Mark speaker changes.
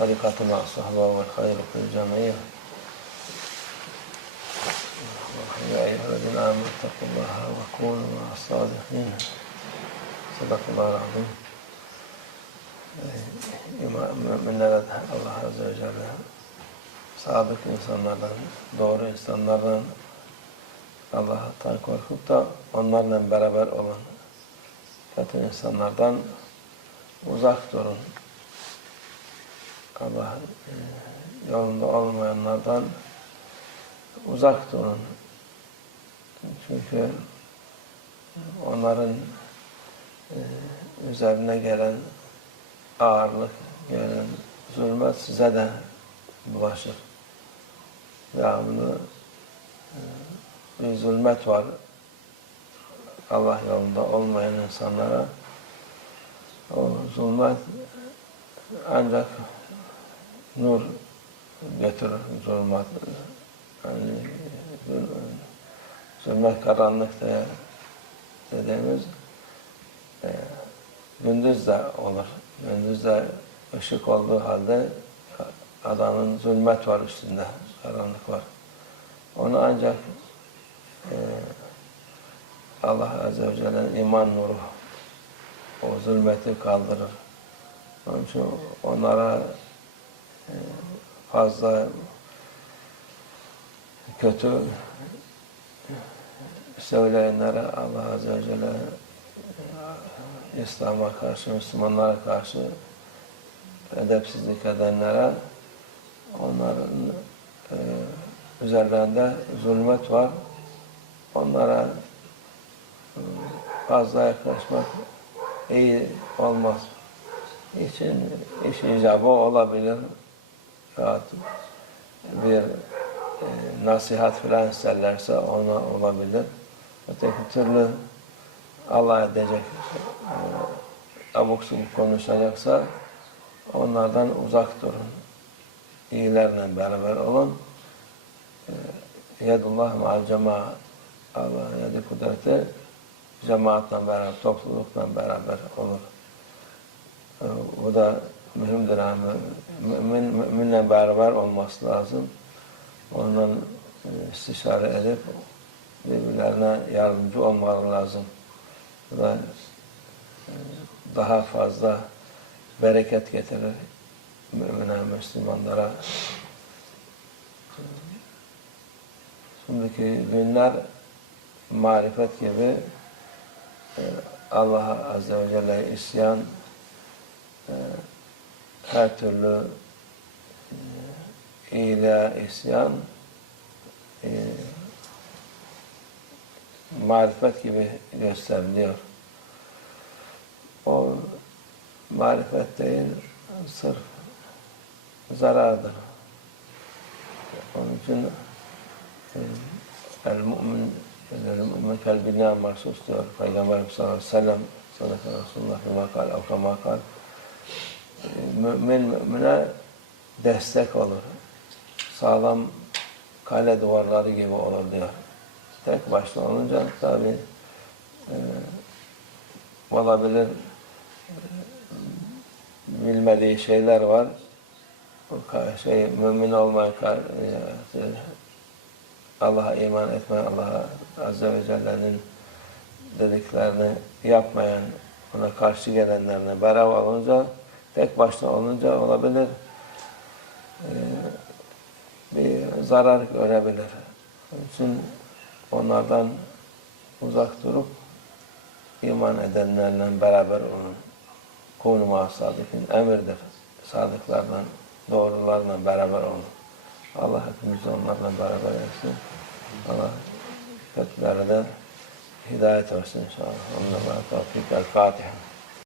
Speaker 1: طريقة مع الصحبة والخير في الجمعية يا أيها الذين آمنوا اتقوا الله وكونوا مع الصادقين. صدق الله العظيم. من الله عز وجل صادق insanlardan doğru insanlardan Allah'tan korkup da onlarla beraber olan kötü insanlardan uzak durun Allah'ın e, yolunda olmayanlardan uzak durun. Çünkü onların e, üzerine gelen ağırlık, gelen zulmet size de bulaşır. Devamlı bir zulmet var. Allah yolunda olmayan insanlara o zulmet ancak nur götürür zulmet. Yani zulmet karanlık diye dediğimiz e, gündüz de olur. Gündüz de ışık olduğu halde adamın zulmet var üstünde, karanlık var. Onu ancak e, Allah Azze ve Celle'nin iman nuru o zulmeti kaldırır. Onun için onlara fazla kötü söyleyenlere Allah Azze ve Celle e, İslam'a karşı, Müslümanlara karşı edepsizlik edenlere onların e, üzerlerinde zulmet var. Onlara e, fazla yaklaşmak iyi olmaz. İçin iş icabı olabilir. Rahat bir e, nasihat filan isterlerse ona olabilir. Öteki türlü Allah edecek e, abuk konuşacaksa onlardan uzak durun. İyilerle beraber olun. E, Yedullah ma'al cema'a Allah'ın yedi kudreti cemaatle beraber, toplulukla beraber olur. E, Bu da mühimdir. Yani mümin, müminle beraber olması lazım. Ondan e, istişare edip birbirlerine yardımcı olmaları lazım. Bu da e, daha fazla bereket getirir mümine, Müslümanlara. Şimdiki günler marifet gibi e, Allah Azze ve Celle isyan her türlü e, iyiliğe isyan marifet gibi gösteriliyor. O marifet değil, sırf zarardır. Onun için el mümin el mümin kalbine mahsus diyor Peygamber sallallahu aleyhi ve sellem sadaka Resulullah bima kal ev kama kal mümin mümine destek olur. Sağlam kale duvarları gibi olur diyor. Tek başına olunca tabi e, olabilir e, bilmediği şeyler var. O şey mümin olmayan e, Allah'a iman etmeyen, Allah'a Azze ve Celle'nin dediklerini yapmayan, ona karşı gelenlerine beraber olunca, tek başına olunca olabilir e, bir zarar görebilir. Onun için onlardan uzak durup iman edenlerle beraber olun. Konu sadıkın emirdir. Sadıklarla, doğrularla beraber olun. Allah hepimizi onlarla beraber etsin. Allah kötülere de hidayet versin inşallah. Onunla beraber Fatiha.